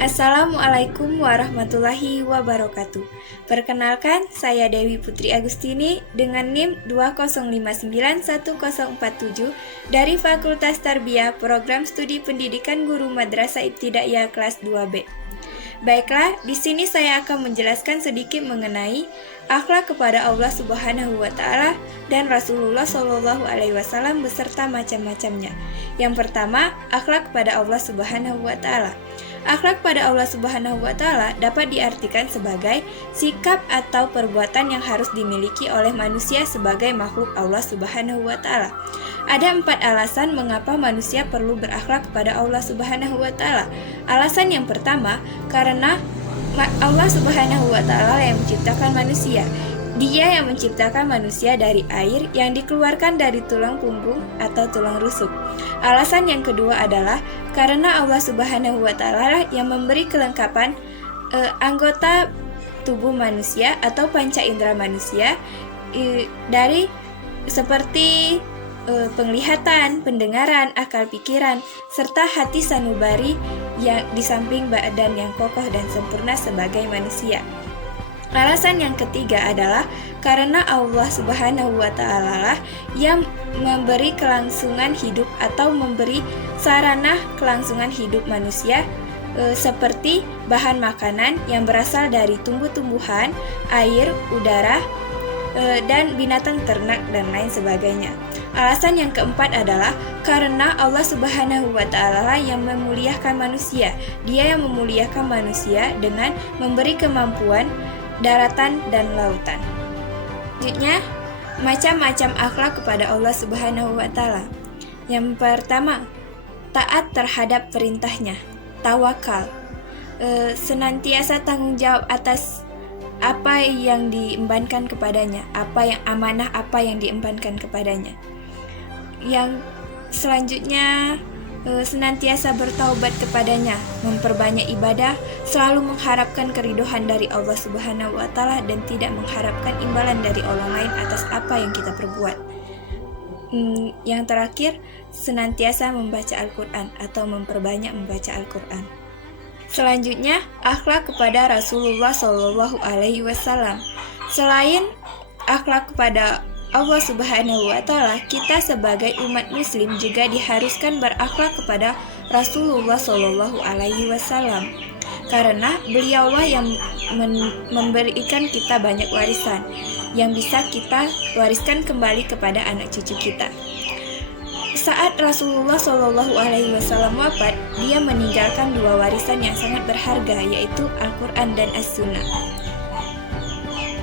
Assalamualaikum warahmatullahi wabarakatuh. Perkenalkan, saya Dewi Putri Agustini dengan NIM 2059147 dari Fakultas Tarbiyah Program Studi Pendidikan Guru Madrasah Ibtidaiyah kelas 2B. Baiklah, di sini saya akan menjelaskan sedikit mengenai akhlak kepada Allah Subhanahu wa taala dan Rasulullah Shallallahu alaihi wasallam beserta macam-macamnya. Yang pertama, akhlak kepada Allah Subhanahu wa taala. Akhlak pada Allah Subhanahu wa taala dapat diartikan sebagai sikap atau perbuatan yang harus dimiliki oleh manusia sebagai makhluk Allah Subhanahu wa taala. Ada 4 alasan mengapa manusia perlu berakhlak kepada Allah Subhanahu wa taala. Alasan yang pertama, karena Allah Subhanahu wa taala yang menciptakan manusia. Dia yang menciptakan manusia dari air yang dikeluarkan dari tulang punggung atau tulang rusuk. Alasan yang kedua adalah karena Allah Subhanahu wa taala yang memberi kelengkapan anggota tubuh manusia atau panca indera manusia dari seperti penglihatan, pendengaran, akal pikiran, serta hati sanubari yang di samping badan yang kokoh dan sempurna sebagai manusia. Alasan yang ketiga adalah karena Allah Subhanahu wa taala yang memberi kelangsungan hidup atau memberi sarana kelangsungan hidup manusia seperti bahan makanan yang berasal dari tumbuh-tumbuhan, air, udara, dan binatang ternak dan lain sebagainya. Alasan yang keempat adalah karena Allah Subhanahu wa taala yang memuliakan manusia. Dia yang memuliakan manusia dengan memberi kemampuan daratan dan lautan. Selanjutnya, macam-macam akhlak kepada Allah Subhanahu wa taala. Yang pertama, taat terhadap perintahnya, tawakal, senantiasa tanggung jawab atas apa yang diembankan kepadanya, amanah apa yang diembankan kepadanya. Yang selanjutnya, senantiasa bertaubat kepadanya, memperbanyak ibadah, selalu mengharapkan keridhaan dari Allah Subhanahu wa taala dan tidak mengharapkan imbalan dari orang lain atas apa yang kita perbuat. Yang terakhir, senantiasa membaca Al-Qur'an atau memperbanyak membaca Al-Qur'an. Selanjutnya, akhlak kepada Rasulullah Shallallahu alaihi wasallam. Selain akhlak kepada Allah Subhanahu wa taala, kita sebagai umat muslim juga diharuskan berakhlak kepada Rasulullah Shallallahu alaihi wasallam. Karena beliaulah yang memberikan kita banyak warisan yang bisa kita wariskan kembali kepada anak cucu kita. Saat Rasulullah Shallallahu alaihi wasallam wafat, dia meninggalkan 2 warisan yang sangat berharga, yaitu Al-Qur'an dan As-Sunnah.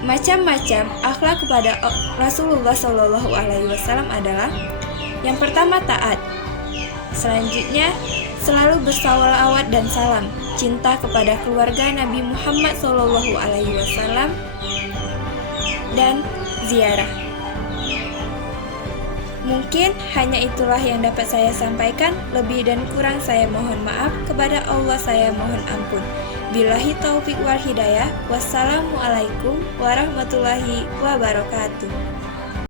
Macam-macam akhlak kepada Rasulullah Shallallahu alaihi wasallam adalah: yang pertama, taat. Selanjutnya, selalu bersalawat dan salam, cinta kepada keluarga Nabi Muhammad Shallallahu alaihi wasallam, dan ziarah. Mungkin hanya itulah yang dapat saya sampaikan. Lebih dan kurang saya mohon maaf. Kepada Allah saya mohon ampun. Billahi taufik wal hidayah. Wassalamualaikum warahmatullahi wabarakatuh.